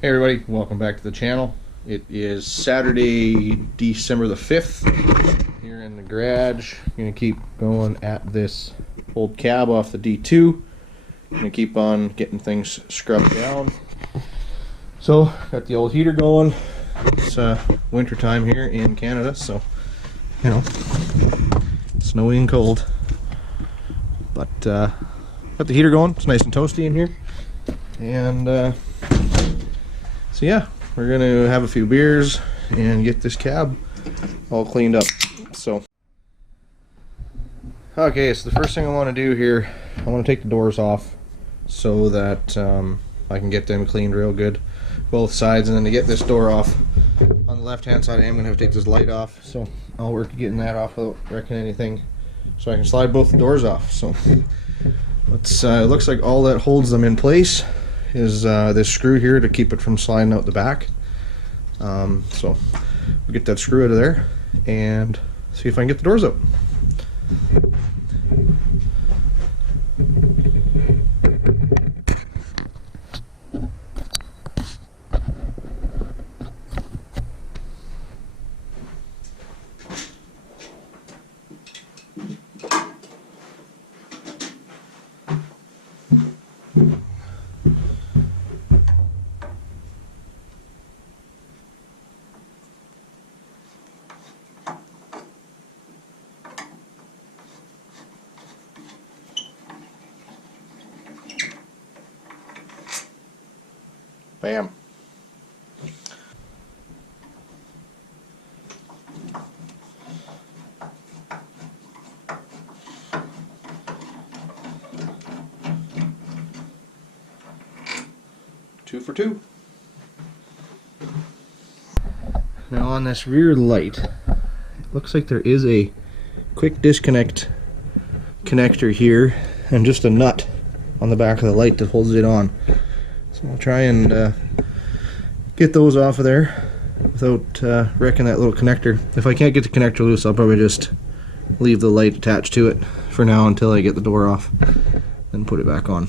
Hey everybody, welcome back to the channel. It is Saturday, December the 5th, here in the garage. I'm going to keep going at this old cab off the D2. I'm going to keep on getting things scrubbed down. So, got the old heater going. It's winter time here in Canada, so, you know, snowy and cold. But, got the heater going. It's nice and toasty in here. And, so yeah, we're gonna have a few beers and get this cab all cleaned up. So, okay, so the first thing I want to do here, I want to take the doors off so that I can get them cleaned real good, both sides. And then to get this door off on the left-hand side, I am gonna have to take this light off. So I'll work at getting that off without wrecking anything, so I can slide both the doors off. So let's. It looks like all that holds them in place is this screw here to keep it from sliding out the back. So we'll get that screw out of there and see if I can get the doors up. Bam. Two for two. Now on this rear light, it looks like there is a quick disconnect connector here and just a nut on the back of the light that holds it on. So I'll try and get those off of there without wrecking that little connector. If I can't get the connector loose, I'll probably just leave the light attached to it for now until I get the door off, then put it back on.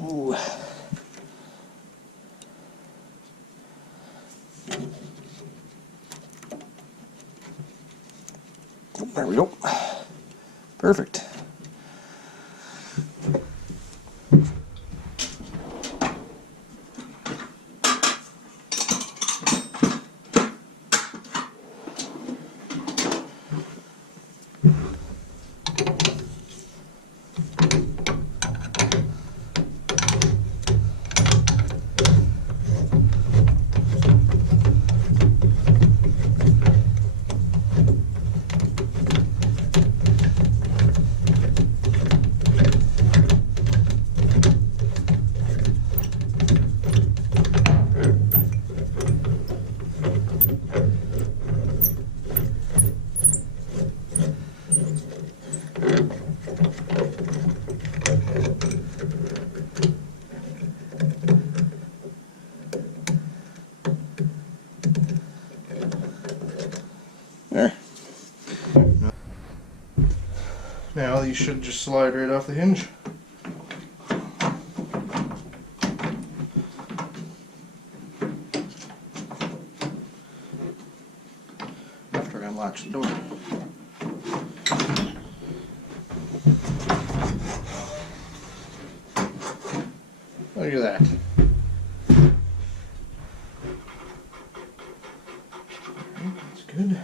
Ooh. There we go. Perfect. There. Now these should just slide right off the hinge. After I unlatch the door. Look at that. That's good.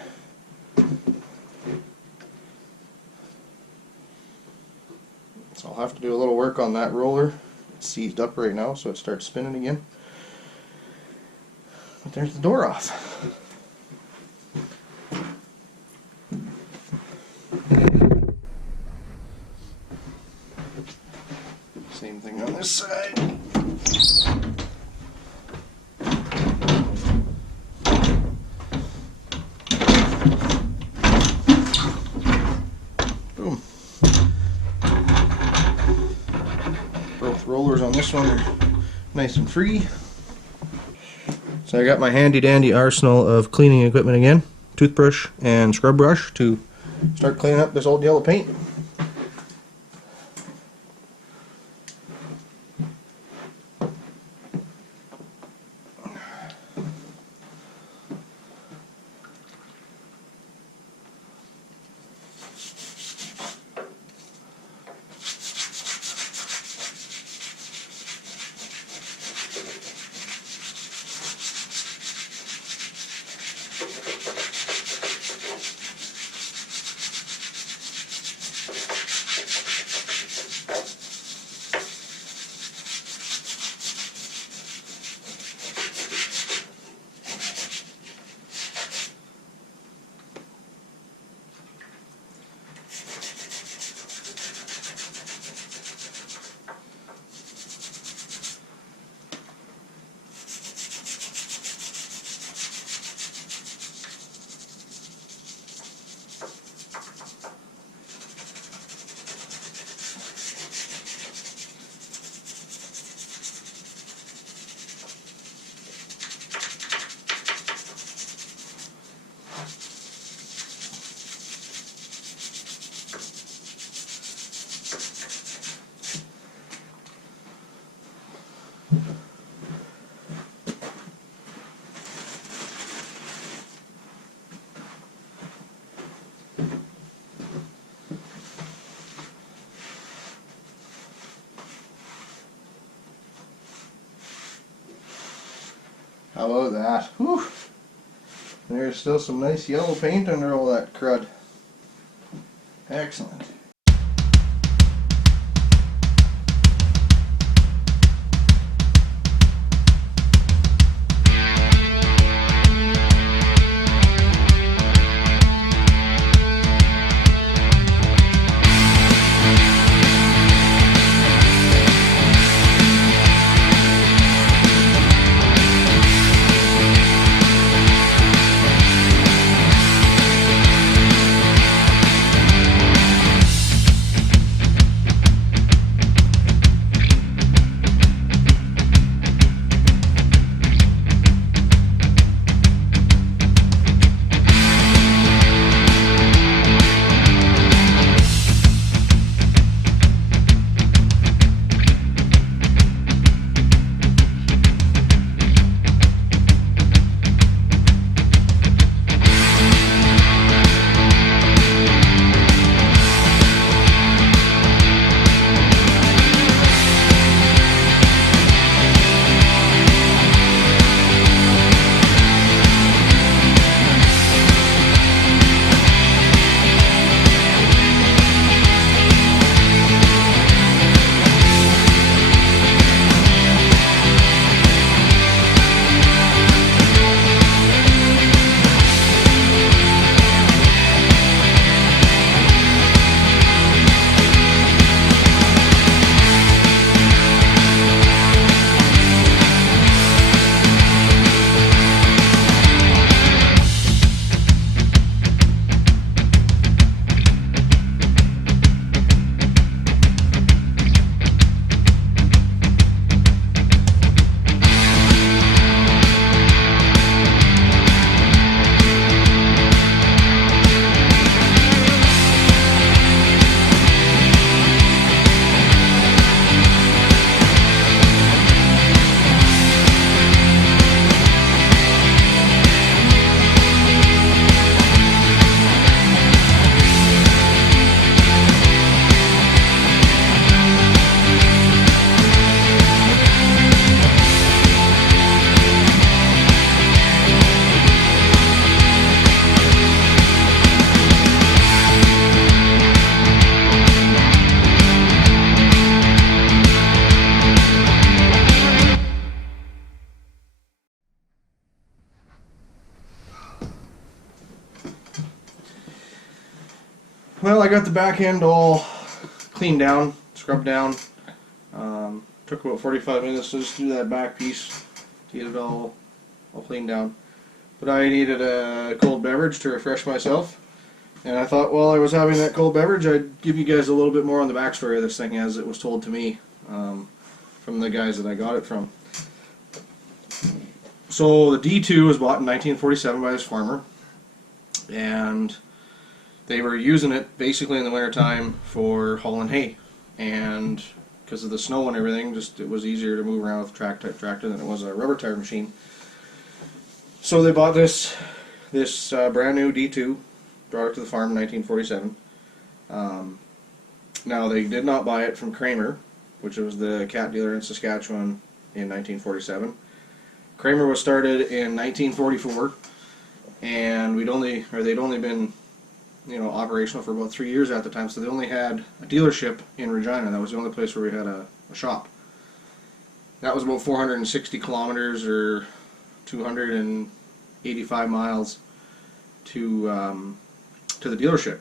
So I'll have to do a little work on that roller. It's seized up right now, so it starts spinning again. But there's the door off. Same thing on this side. Boom. Both rollers on this one are nice and free. So I got my handy dandy arsenal of cleaning equipment again. Toothbrush and scrub brush to start cleaning up this old yellow paint. How about that? Whew. There's still some nice yellow paint under all that crud. Excellent. Well, I got the back end all cleaned down, scrubbed down. Took about 45 minutes to just do that back piece to get it all cleaned down. But I needed a cold beverage to refresh myself. And I thought while I was having that cold beverage, I'd give you guys a little bit more on the backstory of this thing as it was told to me from the guys that I got it from. So the D2 was bought in 1947 by this farmer, and they were using it basically in the wintertime for hauling hay, and because of the snow and everything, just it was easier to move around with a track type tractor than it was a rubber tire machine. So they bought this brand new D2, brought it to the farm in 1947. Now they did not buy it from Kramer, which was the cat dealer in Saskatchewan in 1947. Kramer was started in 1944, and they'd only been, operational for about 3 years at the time. So they only had a dealership in Regina. That was the only place where we had a shop. That was about 460 kilometers or 285 miles to the dealership.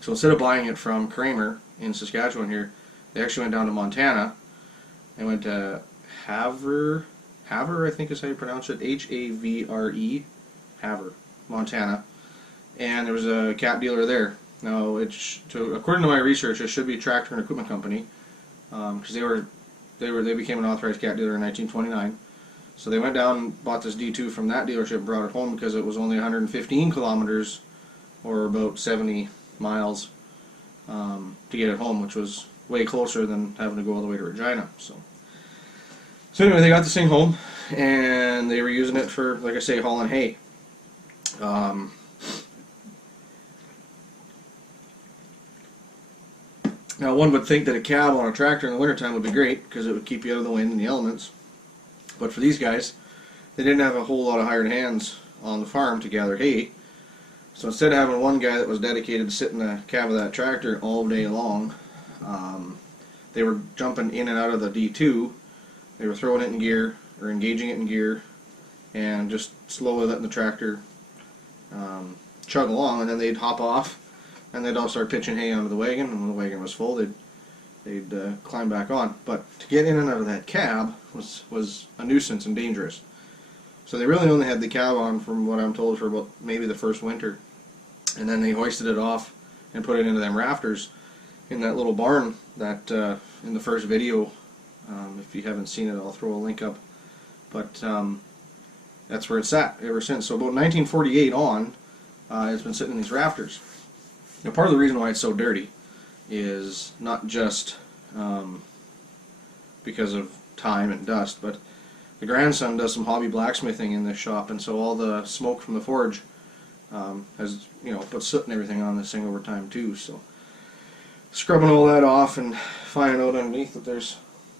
So instead of buying it from Kramer in Saskatchewan here, they actually went down to Montana. They went to Havre, I think is how you pronounce it, Havre, Havre, Montana, and there was a cat dealer there. Now, according to my research, it should be a tractor and equipment company, because they became an authorized cat dealer in 1929. So they went down and bought this D2 from that dealership and brought it home because it was only 115 kilometers, or about 70 miles, to get it home, which was way closer than having to go all the way to Regina. So anyway, they got this thing home, and they were using it for, like I say, hauling hay. Now, one would think that a cab on a tractor in the wintertime would be great because it would keep you out of the wind and the elements. But for these guys, they didn't have a whole lot of hired hands on the farm to gather hay. So instead of having one guy that was dedicated to sit in the cab of that tractor all day long, they were jumping in and out of the D2. They were throwing it in gear, or engaging it in gear, and just slowly letting the tractor chug along, and then they'd hop off, and they'd all start pitching hay onto the wagon, and when the wagon was full, they'd climb back on. But to get in and out of that cab was a nuisance and dangerous. So they really only had the cab on, from what I'm told, for about maybe the first winter. And then they hoisted it off and put it into them rafters in that little barn that in the first video, if you haven't seen it, I'll throw a link up. But that's where it's sat ever since. So about 1948 on, it's been sitting in these rafters. Now, part of the reason why it's so dirty is not just because of time and dust, but the grandson does some hobby blacksmithing in this shop, and so all the smoke from the forge has, put soot and everything on this thing over time too. So scrubbing all that off and finding out underneath that there's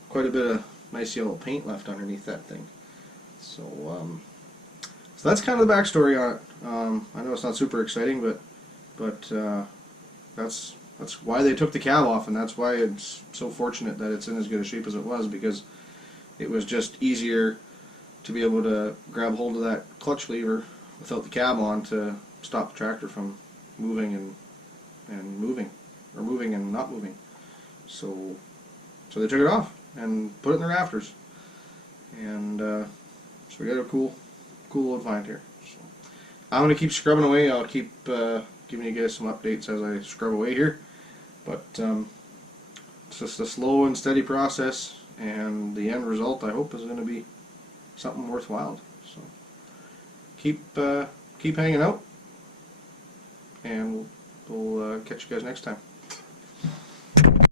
quite a bit of nice yellow paint left underneath that thing. So that's kind of the backstory on it. I know it's not super exciting, but that's why they took the cab off, and that's why it's so fortunate that it's in as good a shape as it was, because it was just easier to be able to grab hold of that clutch lever without the cab on to stop the tractor from moving and moving, or moving and not moving. So they took it off and put it in the rafters, and so we got a cool little find here. So I'm going to keep scrubbing away. I'll keep giving you guys some updates as I scrub away here, but it's just a slow and steady process, and the end result, I hope, is going to be something worthwhile. So keep hanging out, and we'll catch you guys next time.